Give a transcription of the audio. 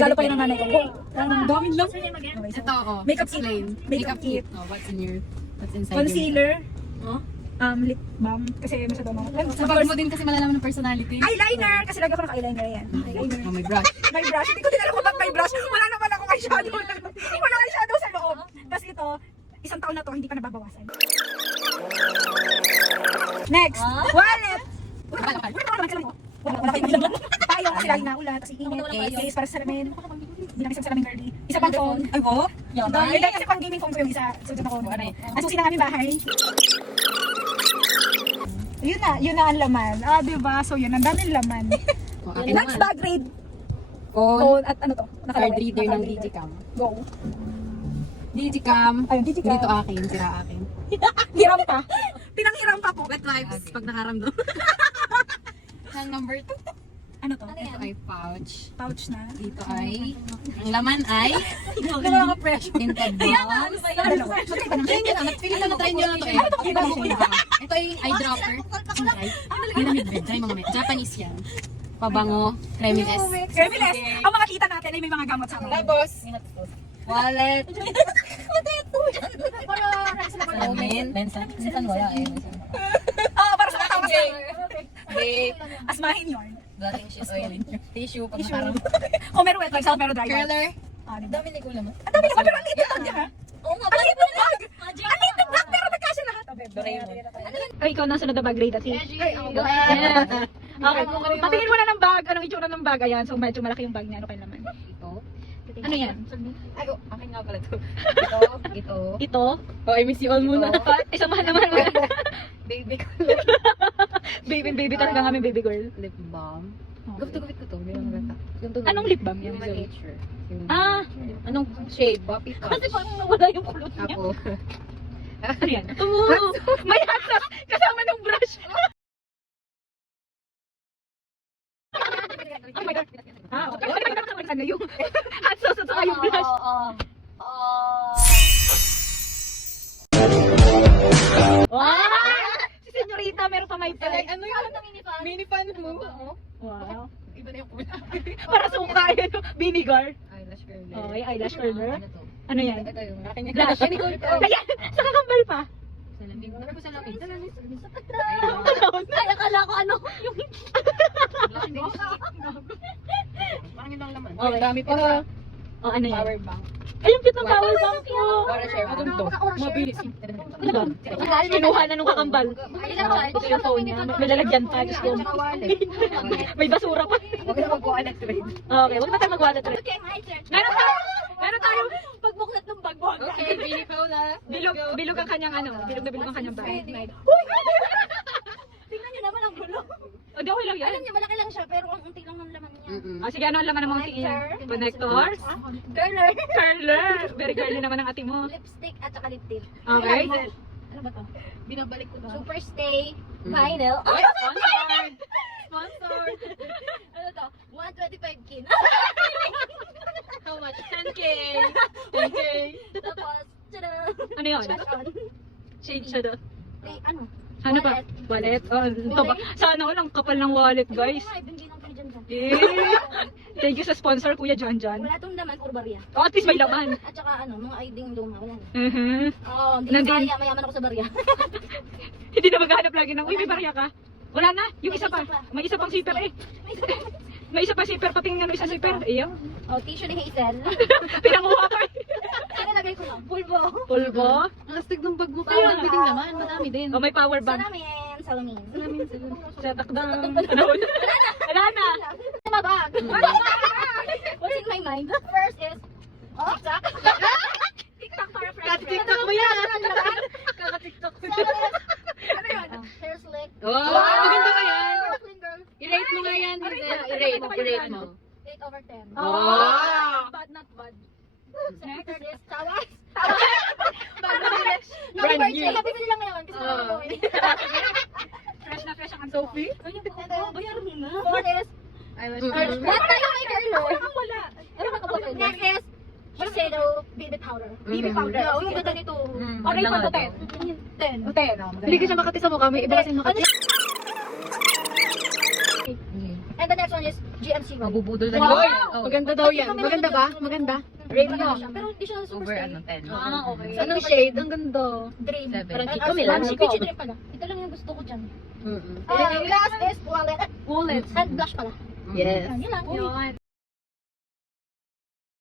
regalo pa yun ng nanay ko. Go! Ang daming lang. Ito, oh. Makeup kit. Makeup kit. Oh, what's inside Concealer. Oh? Lip balm. Kasi masyado mga. Sa bag mo din kasi malalaman ng personality. Eyeliner! Kasi lagi ako naka-eyeliner yan. Eyeliner. Oh, may brush. May brush. Hindi ko din alam kung ba't may brush. Wala naman akong eyeshadow. Wala eyeshadow sa loob. Tapos ito, isang taon na to, hindi pa nababawasan. Next! Wallet! Wala kayo maglaban. Payong kasi lagi naulan. Tapos iinit. Case para sa salamin. Hindi namin sa salamin girly. Isa pang phone. Ay, oh? Hindi kasi pang gaming phone ko yung isa. Susunod ako. Asusin na kami bahay. Yun na ang laman. Diba? So yun, ang daming laman. Next bag grade. Phone. At ano to? Card reader ng Digicam. Go. Digicam. Ayun, Digicam. Dito akin, tira akin. Hiram pa. Pinanghiram pa po. Wet wipes pag nakaramdam. Ang number 2. Ano to? Ito ay pouch. Pouch na. Dito ay, ang laman ay, nakaka-pressure. Tinted balls. Pili na try nyo na to eh. Ito ay eyedropper. Ginamit dyan, mga Japanese yan. Pabango, creminess. Creminess. Ang mga tita natin ay may mga gamot sa mga. Tapos, wallet. Salamin. Minsan wala eh. Para sa katawas na. Vape. Asmahin yun. Dating shit oil. Tissue pag Tissue. nakaram. Kung meron wet wipes, pero dry wipes. Curler. Diba? Dami ni kulam. Ang dami ka, pero ang liit lang, di ba? Oo nga, Ang liit ng bag! Ang liit ng bag, pero nagkasya lahat. Ay, ikaw na sunod na bag grade at Okay, patingin mo na ng bag. Anong itsura ng bag? Ayan, so medyo malaki yung bag niya. Ano kayo naman? Ito. Ano yan? Ay, akin nga pala to. Ito. Ito? Oh, I miss you all muna. Isamahan naman. Baby ko. Baby talaga kami, baby girl. Lip balm. Gupit ko to. Hindi lang maganda. Anong lip balm yan? Human nature. Anong Shade, Boppy Touch. Kasi parang nawala yung kulot niya. Ako. Ano yan? May hot sauce kasama ng brush. Oh my God. Okay. Yung hot sauce at saka yung blush. Wow! Si Senyorita, meron pa may pan. Ano yun? Mini fan mo. Wow. Iba na yung kulay. Para suka yun. Vinegar. Eyelash curler. Okay, eyelash curler. Ano to? Ano yan? Ito yung akin yung Blush. Ay, ko ito. Ayan! Sa kakambal pa. Salamin. Nabi ko salamin. Salamin. Ay, akala ko ano. Yung Parang yun lang laman. Okay. Dami pa. Oh, ano yan? Power bank. Ay, yung cute ng power bank mo. Para share. Maganda. Mabilis. Ano ba? Kinuha na nung kakambal. Tapos yung phone niya. May lalagyan pa. Diyos ko. May basura pa. Huwag na mag-wallet trade. Okay, wag na tayo mag-wallet trade. Meron tayo Pagbuklat ng bag mo. Okay, Billy Paula. bilog ang kanyang ano. Bilog ang kanyang bag. Tingnan niyo naman ang gulo. O, di okay lang yan. Alam niyo, malaki lang siya, pero ang unti lang ng laman niya. Sige, ano ang laman ng mga tingin niya? Connectors? Curler. Curler. Very girly naman ang ate mo. Lipstick at saka lip tint. Okay. Ano ba to? Binabalik ko to. Super Stay. Vinyl. Ay, sponsored. Sponsored. Ano to? 125 kin. How much? 10K. 10K. Tapos, tada! Ano yun? Cash on. Shade siya doon. Ano? Ano ba? Wallet? Oh, ito ba? Sana all ang kapal ng wallet, guys. Ay, bindi lang kayo dyan dyan. Eh. Thank you sa sponsor, Kuya John John. Wala tong laman, puro barya. Oh, at least may laman. At saka ano, mga ID yung luma, wala na. Oo, hindi Nandun. kaya, mayaman ako sa barya. Hindi na maghanap lagi ng, uy, may barya ka. Wala na, yung isa pa. May isa pang zipper eh. May isa pa zipper, patingin nga isang zipper. Iyo. Oh, tissue ni Hazel. Pinanguha pa eh. Ano lagay ko lang? Pulbo. Pulbo. Ang astig ng bag mo. Kaya biling naman. Madami din. Oh, may power bank. Salamin. Sa takdang. Ano? Wala na. Mabag. What's in my mind? First is, TikTok. TikTok para friends. Kaka-tiktok mo yan. Kaka-tiktok mo yan. Ano yun? Hair slick. Wow! Maganda ka yan. Brooklyn girl. I-rate mo nga yan. I-rate mo. 8 over 10. Wow! Bad, not bad. Next is tawas. Brand Brand new. new. Bibili lang ngayon kasi Fresh na fresh ang Sophie. bayaran mo na. Fourth is, Eyelash lahat tayo may curler. Wala. Ano nakabot? Next is, Shiseido BB powder. BB powder. Oo, yung ganda nito. Okay, Ganda pa to nga 10. 10. 10. Hindi ka siya makati sa mukha. May iba kasi makati. And the next one is GM concealer. Mabubudol na Wow! yun. Oh. Maganda daw yan. Maganda ba? Maganda? Rate Maganda mo. siya, pero hindi siya super Over stay. 10. Okay. Anong shade? Ang ganda. Dream. Seven. Parang Ah, kami ah, lang. si Peachy Dream pala. Ito lang yung gusto ko dyan. Mm-mm. Last is wallet. Wallet. And blush pala. Yes. Yun lang. Yun.